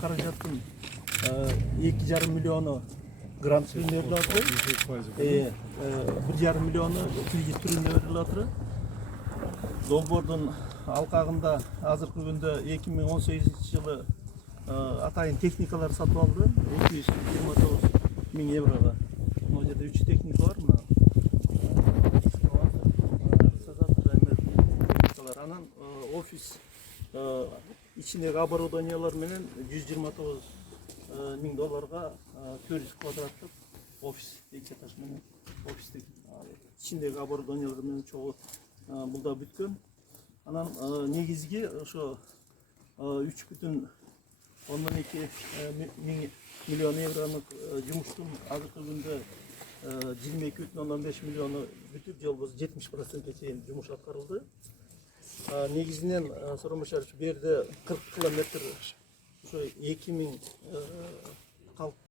Қаражаттың 2,5 миллионы грант түрінде беріліп жатыр. 1,5 миллионы кредит түрінде беріліп жатыр. Долбордың алқағында азыркы күндө 2018 жылы атайын техникалар сатып алды. 229.000 евроға. Мына жерде 3 техника бар. Анан офис içindeki оборудованиялар менен 129.000 долларга 400 квадраттык офис, эки этаж менен офистик içindeki оборудованиялар менен чогуу бул да бүткөн. Анан негизги ошо 3,2 миллион евронук жумуштун азыркы күндө 22,5 миллиону бүтүп, жолбосу 70%ке чейин жумуш аткарылды. Негизинен Соромошар берде 40 километр ошо 2000